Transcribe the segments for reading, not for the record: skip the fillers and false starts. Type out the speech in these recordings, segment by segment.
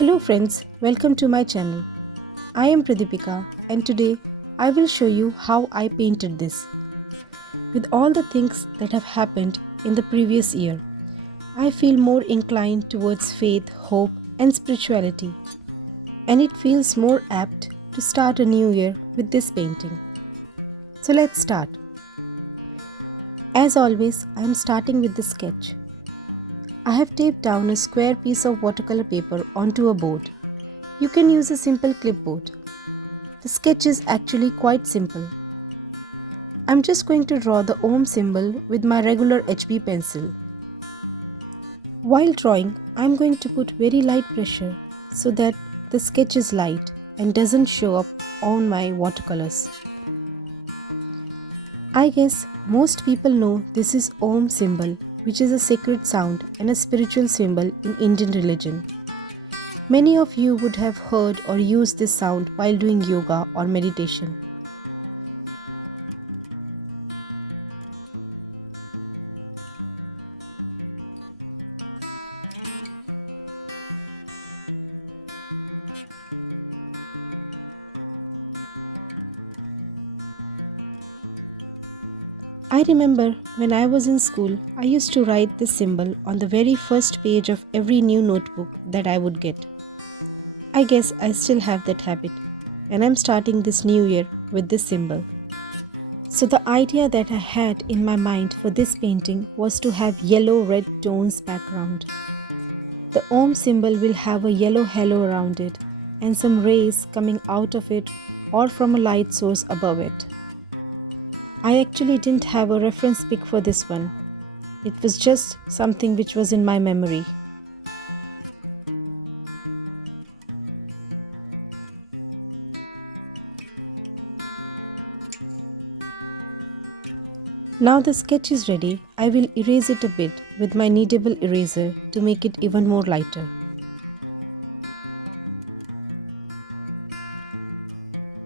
Hello friends, welcome to my channel. I am Pradipika and today I will show you how I painted this. With all the things that have happened in the previous year, I feel more inclined towards faith, hope and spirituality, and it feels more apt to start a new year with this painting. So let's start. As always, I am starting with the sketch. I have taped down a square piece of watercolor paper onto a board. You can use a simple clipboard. The sketch is actually quite simple. I'm just going to draw the Om symbol with my regular HB pencil. While drawing, I'm going to put very light pressure so that the sketch is light and doesn't show up on my watercolors. I guess most people know this is Om symbol, which is a sacred sound and a spiritual symbol in Indian religion. Many of you would have heard or used this sound while doing yoga or meditation. I remember when I was in school, I used to write this symbol on the very first page of every new notebook that I would get. I guess I still have that habit, and I'm starting this new year with this symbol. So the idea that I had in my mind for this painting was to have yellow-red tones background. The Om symbol will have a yellow halo around it and some rays coming out of it or from a light source above it. I actually didn't have a reference pic for this one. It was just something which was in my memory. Now the sketch is ready, I will erase it a bit with my kneadable eraser to make it even more lighter.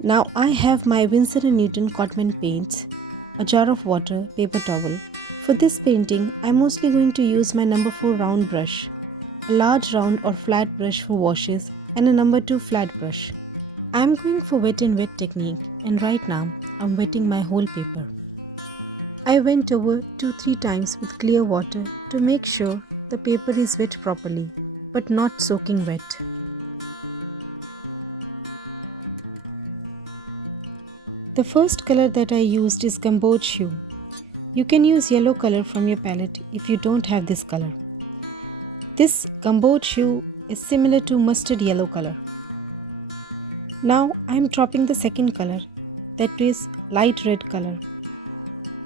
Now I have my Winsor and Newton COTMAN paints, a jar of water, paper towel. For this painting, I'm mostly going to use my number 4 round brush, a large round or flat brush for washes and a number 2 flat brush. I'm going for wet and wet technique, and right now I'm wetting my whole paper. I went over 2-3 times with clear water to make sure the paper is wet properly, but not soaking wet. The first color that I used is gouache. You can use yellow color from your palette if you don't have this color. This gouache is similar to mustard yellow color. Now I am dropping the second color, that is light red color.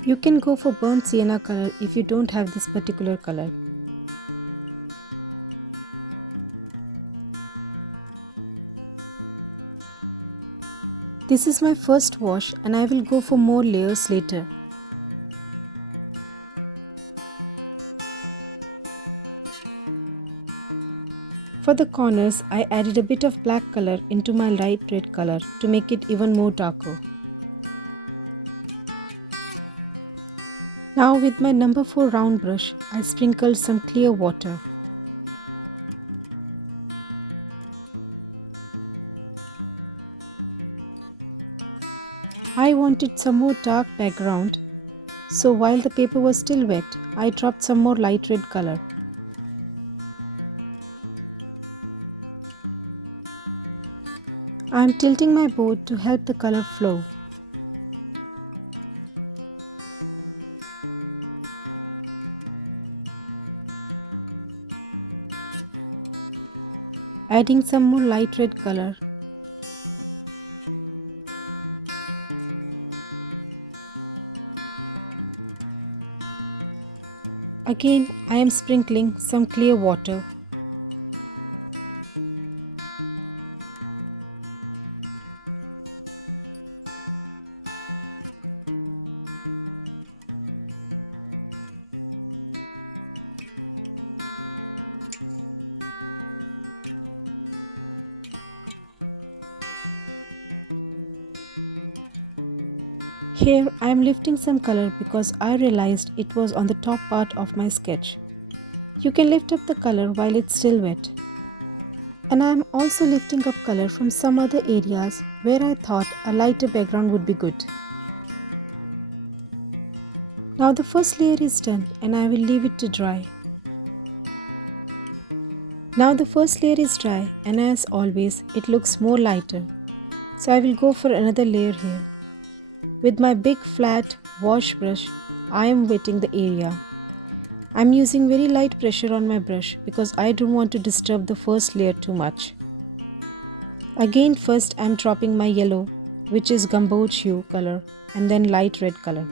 You can go for burnt sienna color if you don't have this particular color. This is my first wash and I will go for more layers later. For the corners, I added a bit of black color into my light red color to make it even more darker. Now with my number 4 round brush, I sprinkled some clear water. I wanted some more dark background, so while the paper was still wet, I dropped some more light red color. I am tilting my board to help the color flow. Adding some more light red color. Again, I am sprinkling some clear water. Here I am lifting some color because I realized it was on the top part of my sketch. You can lift up the color while it's still wet. And I am also lifting up color from some other areas where I thought a lighter background would be good. Now the first layer is done and I will leave it to dry. Now the first layer is dry and as always it looks more lighter. So I will go for another layer here. With my big flat wash brush, I am wetting the area. I am using very light pressure on my brush because I don't want to disturb the first layer too much. Again first I am dropping my yellow, which is gouache hue color, and then light red color.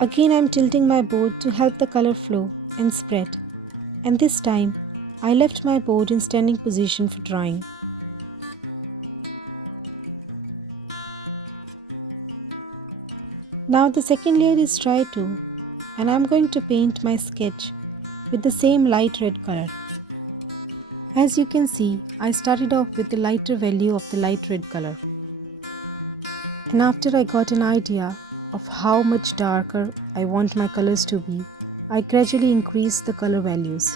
Again I am tilting my board to help the color flow and spread, and this time I left my board in standing position for drying. Now the second layer is dry too, and I am going to paint my sketch with the same light red color. As you can see, I started off with the lighter value of the light red color. And after I got an idea of how much darker I want my colors to be, I gradually increased the color values.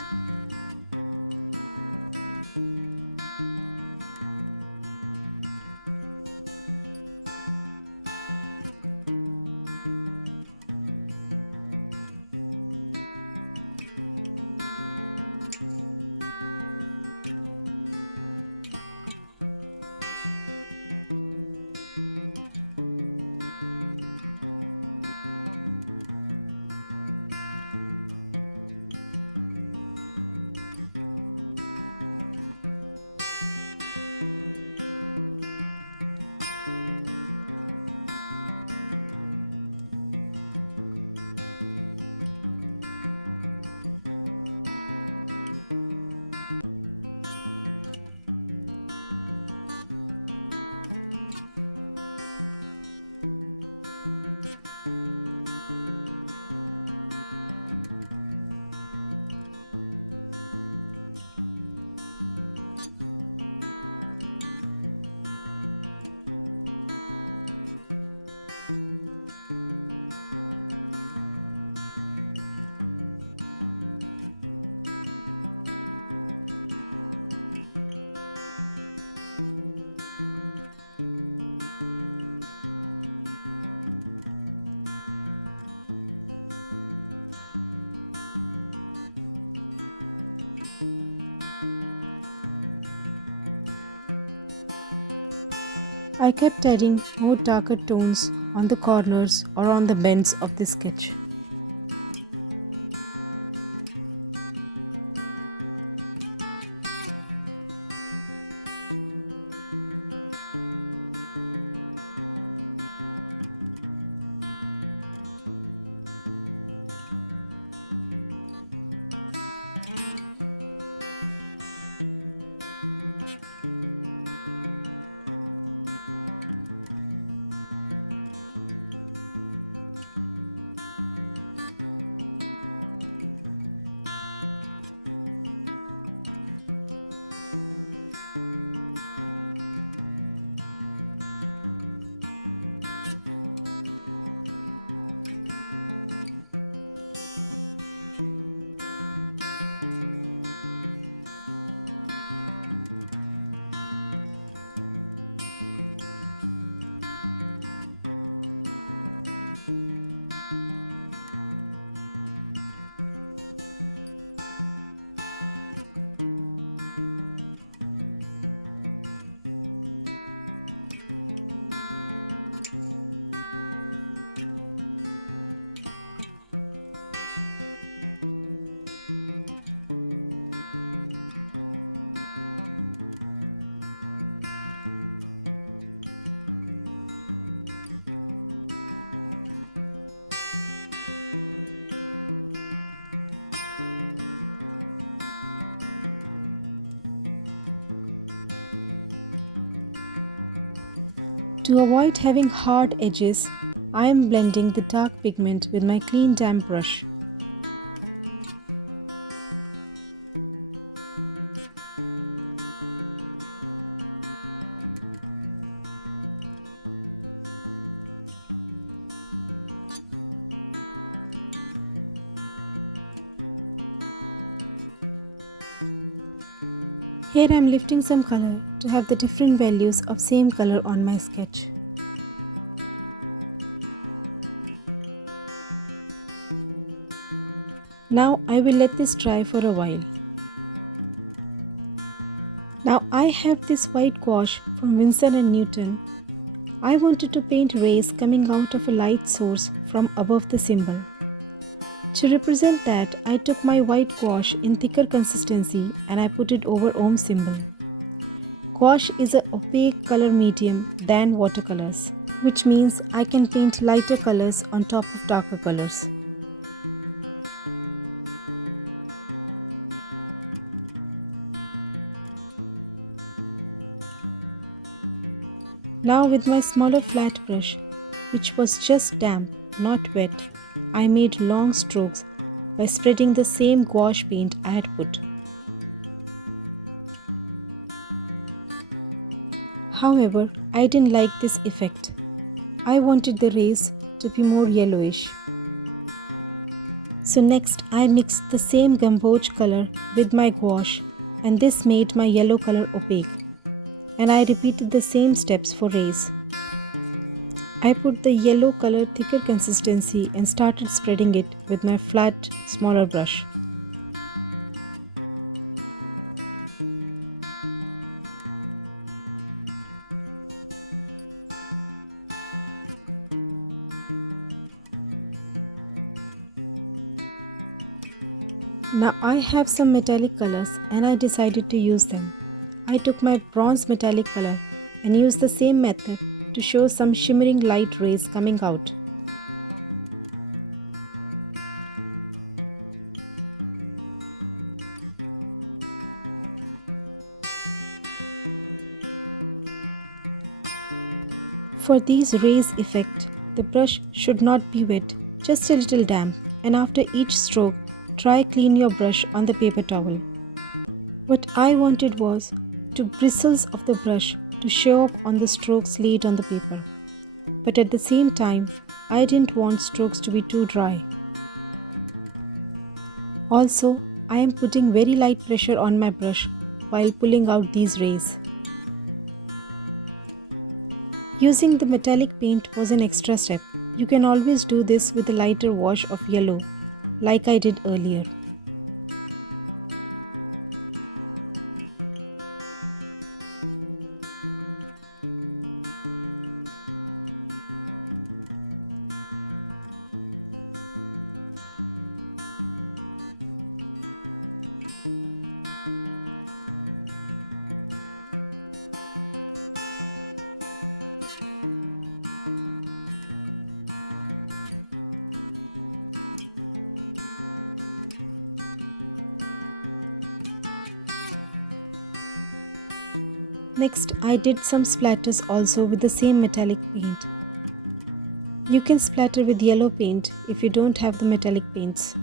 I kept adding more darker tones on the corners or on the bends of the sketch. To avoid having hard edges, I am blending the dark pigment with my clean damp brush. Here I am lifting some color to have the different values of same color on my sketch. Now I will let this dry for a while. Now I have this white gouache from Winsor and Newton. I wanted to paint rays coming out of a light source from above the symbol. To represent that, I took my white gouache in thicker consistency and I put it over Om symbol. Gouache is an opaque color medium than watercolors, which means I can paint lighter colors on top of darker colors. Now with my smaller flat brush, which was just damp, not wet, I made long strokes by spreading the same gouache paint I had put. However, I didn't like this effect. I wanted the rays to be more yellowish. So next I mixed the same gamboge color with my gouache and this made my yellow color opaque. And I repeated the same steps for rays. I put the yellow color thicker consistency and started spreading it with my flat, smaller brush. Now I have some metallic colors and I decided to use them. I took my bronze metallic color and used the same method to show some shimmering light rays coming out. For these rays effect, the brush should not be wet, just a little damp, and after each stroke, try clean your brush on the paper towel. What I wanted was to bristles of the brush to show up on the strokes laid on the paper. But at the same time, I didn't want strokes to be too dry. Also, I am putting very light pressure on my brush while pulling out these rays. Using the metallic paint was an extra step. You can always do this with a lighter wash of yellow, like I did earlier. Next, I did some splatters also with the same metallic paint. You can splatter with yellow paint if you don't have the metallic paints.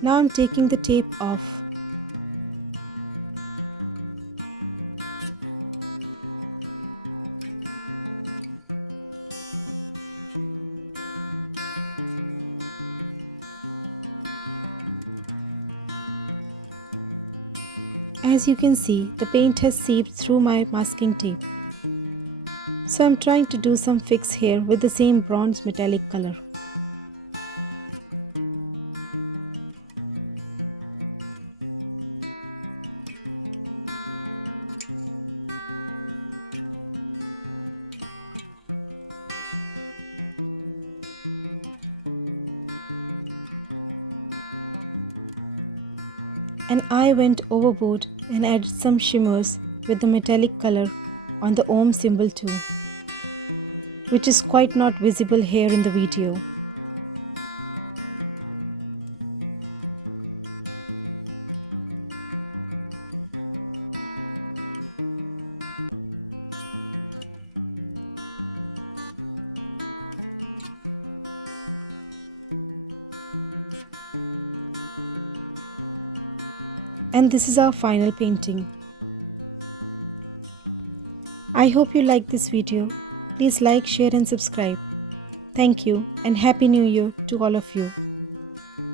Now I'm taking the tape off. As you can see, the paint has seeped through my masking tape. So I'm trying to do some fix here with the same bronze metallic color. And I went overboard and added some shimmers with the metallic color on the Ohm symbol too, which is quite not visible here in the video. And this is our final painting. I hope you like this video. Please like, share and subscribe. Thank you and Happy New Year to all of you.